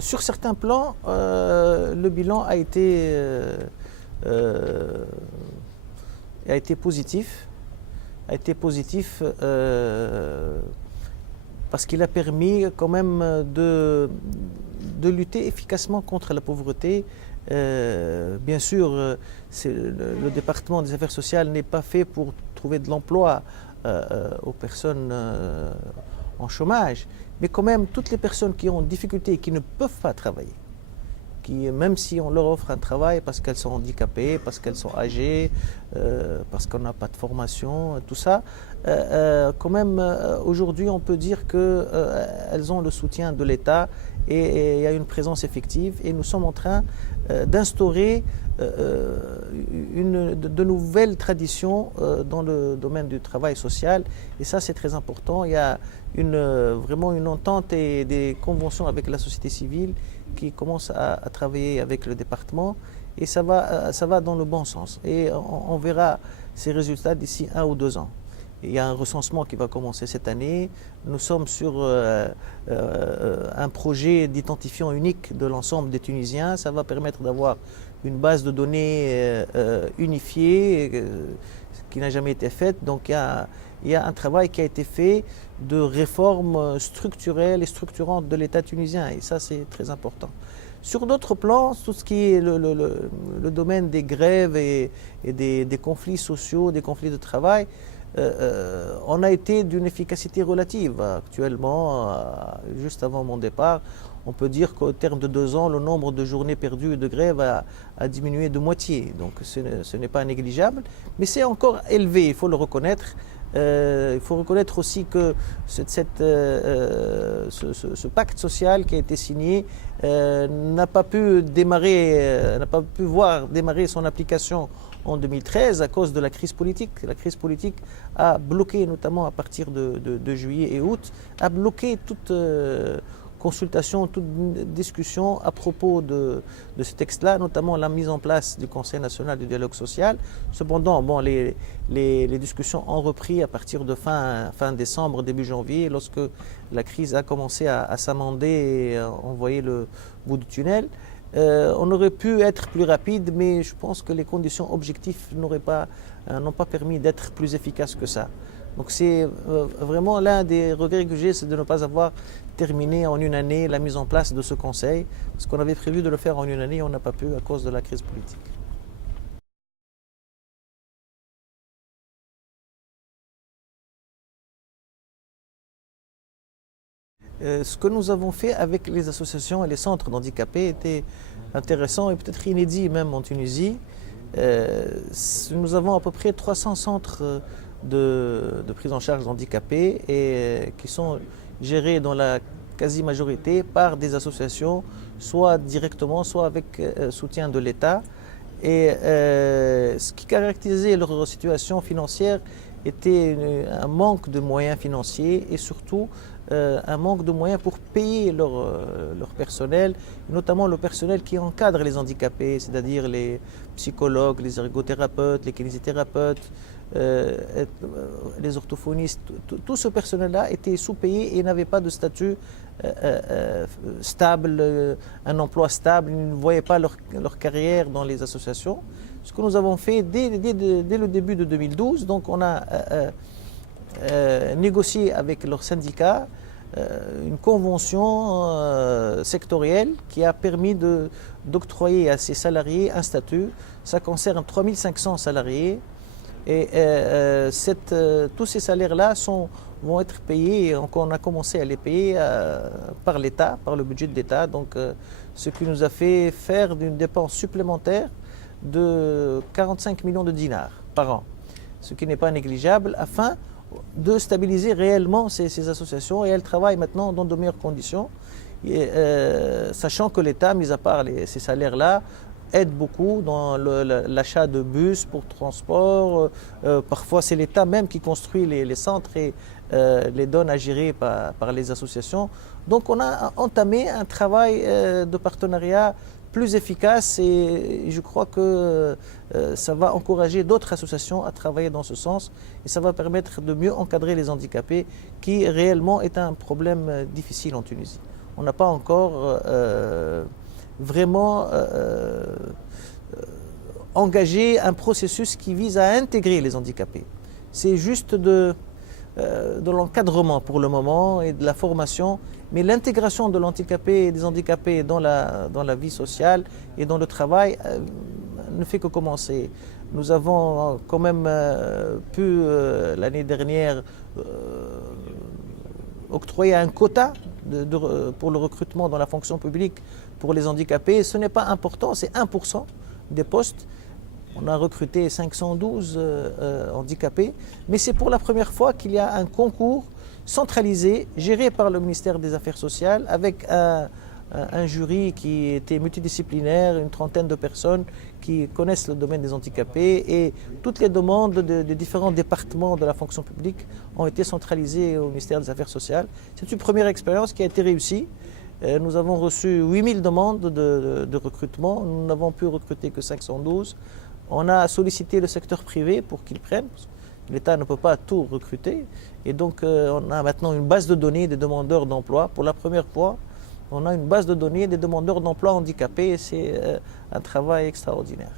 Sur certains plans, le bilan euh, a été positif. A été positif parce qu'il a permis quand même de lutter efficacement contre la pauvreté. Bien sûr, le département des affaires sociales n'est pas fait pour trouver de l'emploi aux personnes en chômage, mais quand même toutes les personnes qui ont des difficultés et qui ne peuvent pas travailler, qui, même si on leur offre un travail parce qu'elles sont handicapées, parce qu'elles sont âgées, parce qu'on n'a pas de formation, tout ça, quand même aujourd'hui on peut dire qu'elles ont le soutien de l'État et il y a une présence effective et nous sommes en train d'instaurer de nouvelles traditions dans le domaine du travail social et ça c'est très important. Il y a vraiment une entente et des conventions avec la société civile qui commencent à travailler avec le département et ça va dans le bon sens et on verra ces résultats d'ici 1 ou 2 ans. Il y a un recensement qui va commencer cette année. Nous sommes sur un projet d'identifiant unique de l'ensemble des Tunisiens. Ça va permettre d'avoir une base de données unifiée qui n'a jamais été faite. Donc il y a un travail qui a été fait de réforme structurelle et structurante de l'État tunisien. Et ça, c'est très important. Sur d'autres plans, tout ce qui est le domaine des grèves et des conflits sociaux, des conflits de travail, on a été d'une efficacité relative. Actuellement, juste avant mon départ, on peut dire qu'au terme de 2 ans, le nombre de journées perdues de grève a diminué de moitié. Donc ce n'est pas négligeable, mais c'est encore élevé, il faut le reconnaître. Il faut reconnaître aussi que ce pacte social qui a été signé n'a pas pu voir démarrer son application en 2013 à cause de la crise politique. La crise politique a bloqué, notamment à partir de juillet et août, a bloqué toute consultation, toute discussion à propos de ce texte-là, notamment la mise en place du Conseil national du dialogue social. Cependant, bon, les discussions ont repris à partir de fin décembre, début janvier, lorsque la crise a commencé à s'amender et on voyait le bout du tunnel. On aurait pu être plus rapide, mais je pense que les conditions objectives n'ont pas permis d'être plus efficaces que ça. Donc c'est vraiment l'un des regrets que j'ai, c'est de ne pas avoir terminé en 1 année la mise en place de ce conseil, parce qu'on avait prévu de le faire en 1 année et on n'a pas pu à cause de la crise politique. Ce que nous avons fait avec les associations et les centres d'handicapés était intéressant et peut-être inédit même en Tunisie. Nous avons à peu près 300 centres de prise en charge d'handicapés et qui sont gérés dans la quasi-majorité par des associations, soit directement, soit avec soutien de l'État. Et ce qui caractérisait leur situation financière était un manque de moyens financiers et surtout un manque de moyens pour payer leur personnel, notamment le personnel qui encadre les handicapés, c'est-à-dire les psychologues, les ergothérapeutes, les kinésithérapeutes, les orthophonistes. Tout ce personnel-là était sous-payé et n'avait pas de statut stable, un emploi stable, ils ne voyaient pas leur carrière dans les associations. Ce que nous avons fait dès le début de 2012, donc on a négocié avec leurs syndicats une convention sectorielle qui a permis d'octroyer à ces salariés un statut. Ça concerne 3500 salariés et tous ces salaires-là vont être payés, et on a commencé à les payer par l'État, par le budget de l'État, donc ce qui nous a fait faire une dépense supplémentaire de 45 millions de dinars par an, ce qui n'est pas négligeable, afin de stabiliser réellement ces associations, et elles travaillent maintenant dans de meilleures conditions, sachant que l'État, mis à part ces salaires-là, aide beaucoup dans l'achat de bus pour transport. Parfois, c'est l'État même qui construit les centres et les donne à gérer par les associations. Donc, on a entamé un travail de partenariat plus efficace et je crois que ça va encourager d'autres associations à travailler dans ce sens et ça va permettre de mieux encadrer les handicapés qui réellement est un problème difficile en Tunisie. on n'a pas encore vraiment engagé un processus qui vise à intégrer les handicapés. C'est juste de l'encadrement pour le moment et de la formation, mais l'intégration de l'handicapé et des handicapés dans la vie sociale et dans le travail ne fait que commencer. Nous avons quand même pu, l'année dernière, octroyer un quota pour le recrutement dans la fonction publique pour les handicapés. Ce n'est pas important, c'est 1% des postes. On a recruté 512 handicapés, mais c'est pour la première fois qu'il y a un concours centralisé, géré par le ministère des Affaires sociales, avec un jury qui était multidisciplinaire, une trentaine de personnes qui connaissent le domaine des handicapés, et toutes les demandes des différents départements de la fonction publique ont été centralisées au ministère des Affaires sociales. C'est une première expérience qui a été réussie. Nous avons reçu 8000 demandes de recrutement, nous n'avons pu recruter que 512. On a sollicité le secteur privé pour qu'il prenne. L'État ne peut pas tout recruter. Et donc, on a maintenant une base de données des demandeurs d'emploi. Pour la première fois, on a une base de données des demandeurs d'emploi handicapés et c'est un travail extraordinaire.